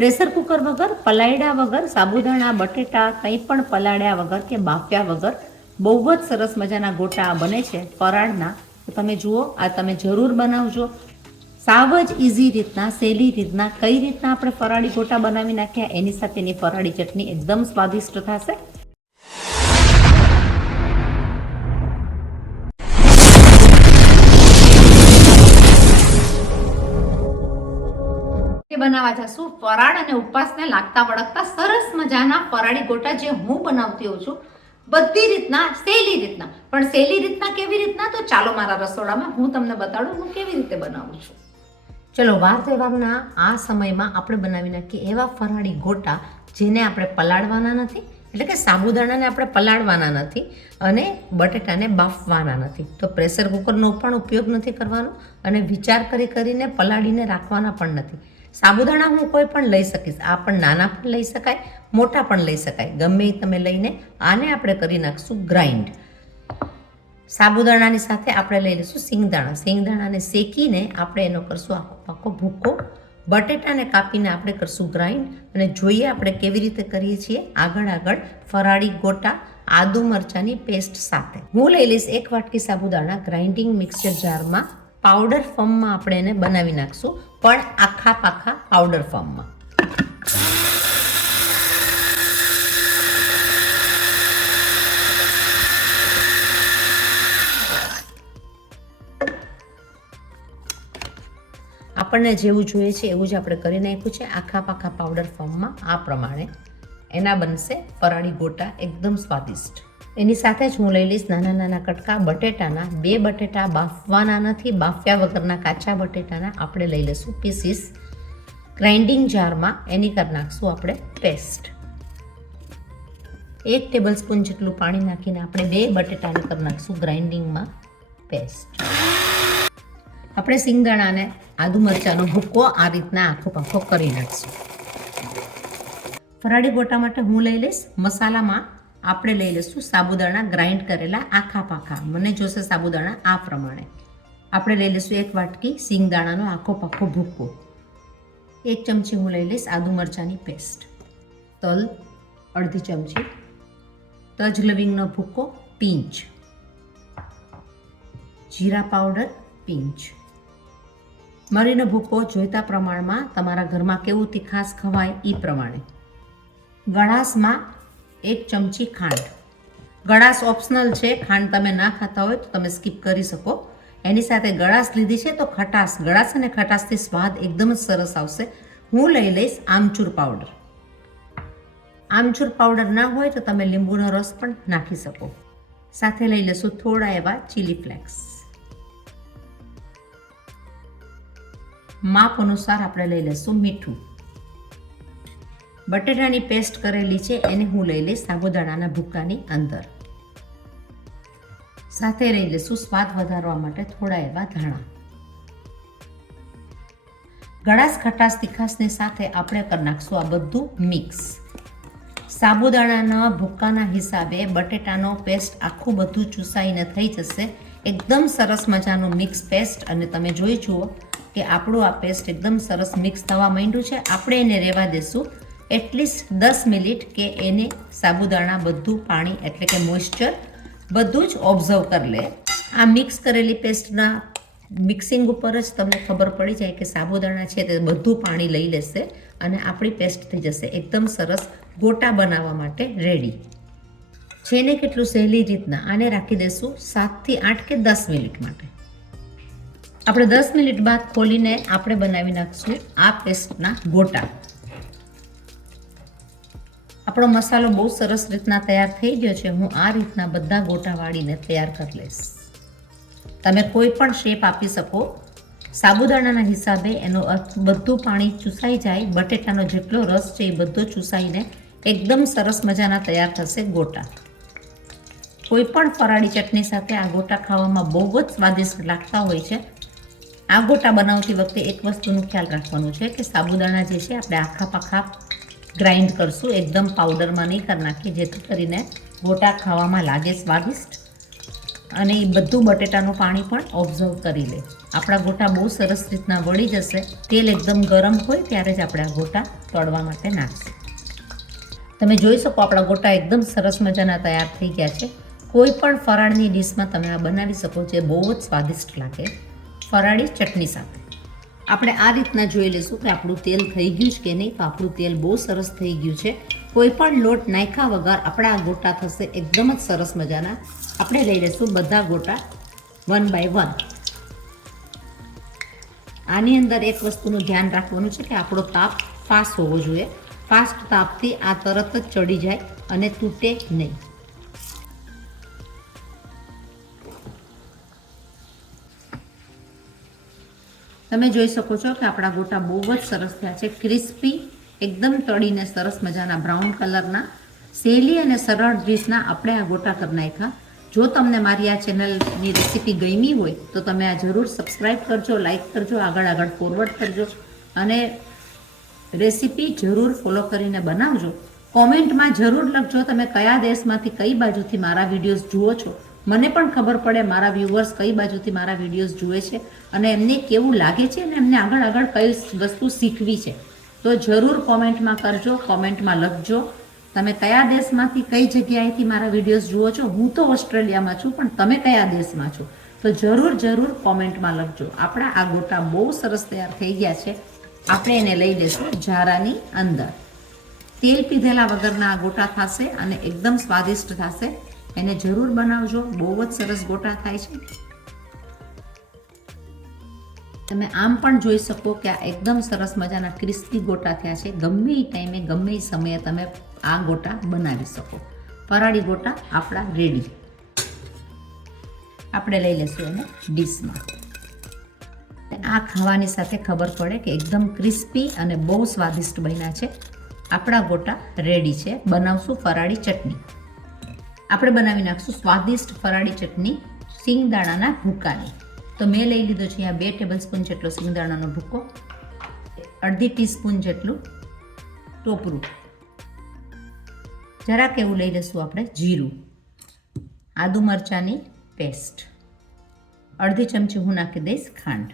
Pressure cooker વગર, પલાળ્યા વગર, સાબુદાણા બટેટા કંઈ પણ પલાળ્યા વગર કે બાફ્યા વગર બહુ જ સરસ મજાના ગોટા બને છે ફરાળના. તો તમે જુઓ, આ તમે જરૂર બનાવજો. સાવ જ ઇઝી રીતના, સહેલી રીતના કઈ રીતના આપણે ફરાળી ગોટા બનાવી નાખ્યા, એની સાથેની ફરાળી ચટણી એકદમ સ્વાદિષ્ટ થશે. બનાવવા જશું ફરાળ અને ઉપવાસને લાગતા વળગતા સરસ મજાના ફરાળી ગોટા, જે હું બનાવતી હોઉં છું બધી રીતના, સહેલી રીતના. પણ સહેલી રીતના કેવી રીતના, તો ચાલો મારા રસોડામાં હું તમને બતાડું હું કેવી રીતે બનાવું છું. ચલો, વાર તહેવારના આ સમયમાં આપણે બનાવી નાખીએ એવા ફરાળી ગોટા જેને આપણે પલાળવાના નથી, એટલે કે સાબુદાણાને આપણે પલાળવાના નથી અને બટેટાને બાફવાના નથી. તો પ્રેશર કુકરનો પણ ઉપયોગ નથી કરવાનો અને વિચાર કરીને પલાળીને રાખવાના પણ નથી. સાબુદાણા હું કોઈ પણ લઈ શકીશ, આ પણ નાના પણ લઈ શકાય, મોટા પણ લઈ શકાય, ગમે એ તમે લઈને આને આપણે કરી નાખશું ગ્રાઇન્ડ. સાબુદાણાની સાથે આપણે લઈ લઈશું સિંગદાણા. સિંગદાણાને શેકીને આપણે એનો કરશું આખો પાકો ભૂકો. બટેટાને કાપીને આપણે કરશું ગ્રાઇન્ડ અને જોઈએ આપણે કેવી રીતે કરીએ છીએ આગળ ફરાળી ગોટા આદુ મરચાંની પેસ્ટ સાથે. હું લઈ લઈશ 1 વાટકી સાબુદાણા ગ્રાઇન્ડિંગ મિક્સર જારમાં. પાવડર ફોર્મમાં આપણે એને બનાવી નાખશું, પણ આખા પાખા પાવડર ફોર્મમાં. આપણને જેવું જોઈએ છે એવું જ આપણે કરી નાખ્યું છે આખા પાખા પાવડર ફોર્મમાં. આ પ્રમાણે એના બનશે ફરાળી ગોટા એકદમ સ્વાદિષ્ટ. એની સાથે જ હું લઈ લઈશ નાના નાના કટકા બટેટાના. 2 બટેટા બાફવાના નથી, બાફ્યા વગરના કાચા બટેટાના આપણે લઈ લઈશું પીસીસ. ગ્રાઇન્ડિંગ જારમાં એની કરી નાખશું આપણે પેસ્ટ. 1 ટેબલ સ્પૂન જેટલું પાણી નાખીને આપણે 2 બટેટાને કરી નાખશું ગ્રાઇન્ડિંગમાં પેસ્ટ. આપણે સિંગદાણાને આદુ મરચાંનો ભૂકો આ રીતના આખો પાખો કરી નાખશું. ફરાળી ગોટા માટે હું લઈ લઈશ મસાલામાં આપણે લઈ લઈશું સાબુદાણા ગ્રાઇન્ડ કરેલા આખા પાખા. મને જોશે સાબુદાણા આ પ્રમાણે. આપણે લઈ લઈશું 1 વાટકી સિંગદાણાનો આખો પાખો ભૂકો. 1 ચમચી હું લઈ લઈશ આદુ મરચાંની પેસ્ટ. તલ અડધી ચમચી. તજ લવિંગનો ભૂકો પિંચ. જીરા પાવડર પિંચ. મરીનો ભૂકો જોઈતા પ્રમાણમાં, તમારા ઘરમાં કેવું તીખાસ ખવાય એ પ્રમાણે. ગળાસમાં 1 ચમચી ખાંડ. ગળાસ ઓપ્શનલ છે, ખાંડ તમે ના ખાતા હોય તો તમે સ્કીપ કરી શકો. એની સાથે ગળાસ લીધી છે તો ખટાશ, ગળાસ અને ખટાશથી સ્વાદ એકદમ જ સરસ આવશે. હું લઈ લઈશ આમચૂર પાવડર. આમચૂર પાવડર ના હોય તો તમે લીંબુનો રસ પણ નાખી શકો. સાથે લઈ લઈશું થોડા એવા ચીલી ફ્લેક્સ. માપ અનુસાર આપણે લઈ લઈશું મીઠું. બટેટાની પેસ્ટ કરેલી છે એને હું લઈ લઈશ સાબુદાણાના ભૂકાની અંદર. સાથે લઈ લઈશું સ્વાદ વધારવા માટે થોડા એવા ધાણા. ગળાશ ખટાશ તીખાશની સાથે આપણે કરી નાખશું આ બધું મિક્સ. સાબુદાણાના ભૂકાના હિસાબે બટેટાનો પેસ્ટ આખું બધું ચૂસાઈને થઈ જશે. એકદમ સરસ મજાનું મિક્સ પેસ્ટ. અને તમે જોઈ જુઓ કે આપણું આ પેસ્ટ એકદમ સરસ મિક્સ થવા માંડ્યું છે. આપણે એને રહેવા દેશું એટલીસ્ટ 10 મિનિટ કે એને સાબુદાણા બધું પાણી એટલે કે મોઇસ્ચર બધું જ ઓબ્ઝર્વ કરી લે. આ મિક્સ કરેલી પેસ્ટના મિક્સિંગ ઉપર જ તમને ખબર પડી જાય કે સાબુદાણા છે તે બધું પાણી લઈ લેશે અને આપણી પેસ્ટ થઈ જશે એકદમ સરસ ગોટા બનાવવા માટે રેડી. છે ને કેટલું સહેલી રીતના આને રાખી દઈશું 7 થી 8 કે 10 મિનિટ માટે. આપણે 10 મિનિટ બાદ ખોલીને આપણે બનાવી નાખશું આ પેસ્ટના ગોટા. આપણો મસાલો બહુ સરસ રીતના તૈયાર થઈ ગયો છે. હું આ રીતના બધા ગોટા વાળીને તૈયાર કરી લઈશ. તમે કોઈ પણ શેપ આપી શકો. સાબુદાણાના હિસાબે એનો બધું પાણી ચૂસાઈ જાય. બટેટાનો જેટલો રસ છે એ બધો ચૂસાઈને એકદમ સરસ મજાના તૈયાર થશે ગોટા. કોઈ પણ ફરાળી ચટણી સાથે આ ગોટા ખાવામાં બહુ જ સ્વાદિષ્ટ લાગતા હોય છે. આ ગોટા બનાવતી વખતે એક વસ્તુનું ખ્યાલ રાખવાનું છે કે સાબુદાણા જે છે આપણે આખા પાખા ગ્રાઇન્ડ કરશું, એકદમ પાવડરમાં નહીં કરી નાખીએ, જેથી કરીને ગોટા ખાવામાં લાગે સ્વાદિષ્ટ અને એ બધું બટેટાનું પાણી પણ ઓબ્ઝર્વ કરી લે. આપણા ગોટા બહુ સરસ રીતના વળી જશે. તેલ એકદમ ગરમ હોય ત્યારે જ આપણે આ ગોટા તળવા માટે નાખશું. તમે જોઈ શકો આપણા ગોટા એકદમ સરસ મજાના તૈયાર થઈ ગયા છે. કોઈ પણ ફરાળની ડીશમાં તમે આ બનાવી શકો, જે બહુ જ સ્વાદિષ્ટ લાગે ફરાળી ચટણી સાથે. આપણે આ રીતના જોઈ લઈશું કે આપણું તેલ થઈ ગયું છે કે નહીં. તો આપણું તેલ બહુ સરસ થઈ ગયું છે. કોઈ પણ લોટ નાખ્યા વગર આપણા આ ગોટા થશે એકદમ જ સરસ મજાના. આપણે લઈ લઈશું બધા ગોટા 1 by 1. આની અંદર એક વસ્તુનું ધ્યાન રાખવાનું છે કે આપણો તાપ ફાસ્ટ હોવો જોઈએ. ફાસ્ટ તાપથી આ તરત જ ચડી જાય અને તૂટે નહીં. તમે જોઈ શકો છો કે આપણા ગોટા બહુ જ સરસ થયા છે. ક્રિસ્પી, એકદમ તળીને સરસ મજાના બ્રાઉન કલરના. સહેલી અને સરળ રીતના આપણે આ ગોટા કરી નાખ્યા. જો તમને મારી આ ચેનલની રેસીપી ગમી હોય તો તમે આ જરૂર સબસ્ક્રાઈબ કરજો, લાઈક કરજો, આગળ ફોરવર્ડ કરજો અને રેસીપી જરૂર ફોલો કરીને બનાવજો. કોમેન્ટમાં જરૂર લખજો તમે કયા દેશમાંથી કઈ બાજુથી મારા વિડીયોઝ જુઓ છો. મને પણ ખબર પડે મારા વ્યુઅર્સ કઈ બાજુથી મારા વિડીયોઝ જુએ છે અને એમને કેવું લાગે છે અને એમને આગળ કઈ વસ્તુ શીખવી છે. તો જરૂર કોમેન્ટમાં કરજો, કોમેન્ટમાં લખજો તમે કયા દેશમાંથી કઈ જગ્યાએથી મારા વિડીયોઝ જુઓ છો. હું તો ઓસ્ટ્રેલિયામાં છું, પણ તમે કયા દેશમાં છો તો જરૂર કોમેન્ટમાં લખજો. આપણા આ ગોટા બહુ સરસ તૈયાર થઈ ગયા છે. આપણે એને લઈ લઈશું જારાની અંદર. તેલ પીધેલા વગરના આ ગોટા થશે અને એકદમ સ્વાદિષ્ટ થશે. એને જરૂર બનાવજો, બહુ જ સરસ ગોટા થાય છે. તમે આમ પણ જોઈ શકો કે આ એકદમ સરસ મજાના ક્રિસ્પી ગોટા થયા છે. ગમે એ ટાઈમે ગમે એ સમયે તમે આ ગોટા બનાવી શકો. ફરાળી ગોટા આપણા રેડી. આપણે લઈ લઈશું એને ડીશમાં. આ ખાવાની સાથે ખબર પડે કે એકદમ ક્રિસ્પી અને બહુ સ્વાદિષ્ટ બન્યા છે. આપણા ગોટા રેડી છે. બનાવશું ફરાળી ચટણી. આપણે બનાવી નાખશું સ્વાદિષ્ટ ફરાળી ચટણી સિંગદાણાના ભૂકાની. તો મેં લઈ લીધો છે અહીંયા 2 ટેબલસ્પૂન જેટલો સિંગદાણાનો ભૂકો, અડધી ટીસ્પૂન જેટલું ટોપરું, જરાક એવું લઈ લઈશું આપણે જીરું, આદુ મરચાંની પેસ્ટ, અડધી ચમચી હું નાખી દઈશ ખાંડ.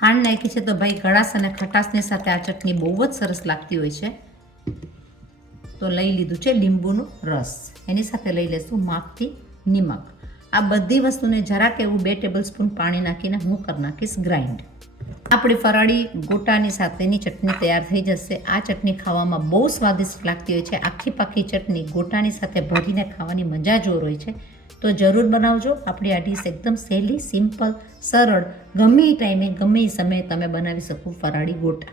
ખાંડ નાખી છે તો ભાઈ ગળાશ અને ખટાશની સાથે આ ચટણી બહુ જ સરસ લાગતી હોય છે. તો લઈ લીધું છે લીંબુનો રસ. એની સાથે લઈ લઈશું માપથી નિમક. આ બધી વસ્તુને જરાક એવું 2 ટેબલસ્પૂન પાણી નાખીને હું કરી નાખીશ ગ્રાઇન્ડ. આપણી ફરાળી ગોટાની સાથેની ચટણી તૈયાર થઈ જશે. આ ચટણી ખાવામાં બહુ સ્વાદિષ્ટ લાગતી હોય છે. આખી પાકી ચટણી ગોટાની સાથે ભરીને ખાવાની મજા જોર હોય છે. તો જરૂર બનાવજો. આપણી આ ડીશ એકદમ સહેલી, સિમ્પલ, સરળ, ગમે એ ટાઈમે ગમે એ સમયે તમે બનાવી શકો ફરાળી ગોટા.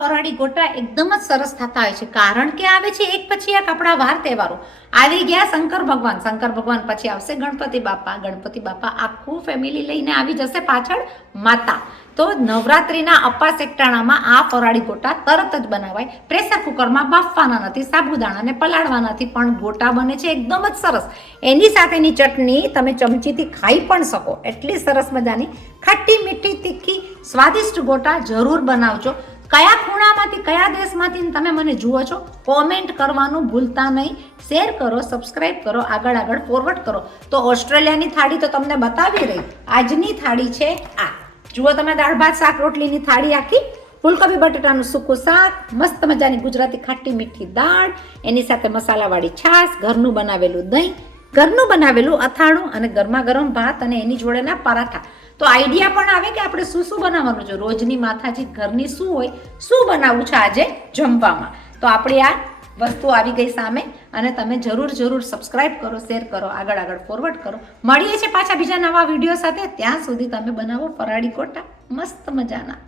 ફરાળી ગોટા એકદમ જ સરસ થતા હોય છે, કારણ કે આવે છે એક પછી એક આપણા વાર તહેવારો. આવી ગયા શંકર ભગવાન પછી આવશે ગણપતિ બાપા આખું ફેમિલી લઈને આવી જશે પાછળ માતા. તો નવરાત્રિના અપાસ એકટાણામાં આ ફરાળી ગોટા તરત જ બનાવાય. પ્રેશર કુકરમાં બાફવાના નથી, સાબુદાણાને પલાળવા નથી, પણ ગોટા બને છે એકદમ જ સરસ. એની સાથેની ચટણી તમે ચમચીથી ખાઈ પણ શકો. એટલી સરસ મજાની ખાટી મીઠી તીખી સ્વાદિષ્ટ ગોટા જરૂર બનાવજો. કયા ખૂણામાંથી કયા દેશમાંથી તમે મને જુઓ છો કોમેન્ટ કરવાનું ભૂલતા નહીં. શેર કરો, સબસ્ક્રાઇબ કરો, આગળ ફોરવર્ડ કરો. તો ઓસ્ટ્રેલિયાની થાળી તો તમને બતાવી રહી. આજની થાળી છે આ. જુઓ તમે દાળ ભાત શાક રોટલીની થાળી આખી. ફૂલકોબી બટેટાનું સૂકું શાક, મસ્ત મજાની ગુજરાતી ખાટી મીઠી દાળ, એની સાથે મસાલાવાળી છાશ, ઘરનું બનાવેલું દહીં, ઘરનું બનાવેલું અથાણું અને ગરમા ગરમ ભાત અને એની જોડેના પરાઠા. તો આઈડિયા પણ આવે કે આપણે શું બનાવવાનું છે. રોજની માથાજી ઘરની શું હોય, શું બનાવવું છે આજે જમવામાં. તો આપણી આ વસ્તુ આવી ગઈ સામે અને તમે જરૂર સબસ્ક્રાઇબ કરો, શેર કરો, આગળ ફોરવર્ડ કરો. મળીએ છીએ પાછા બીજા નવા વિડીયો સાથે. ત્યાં સુધી તમે બનાવો ફરાળી ગોટા મસ્ત મજાના.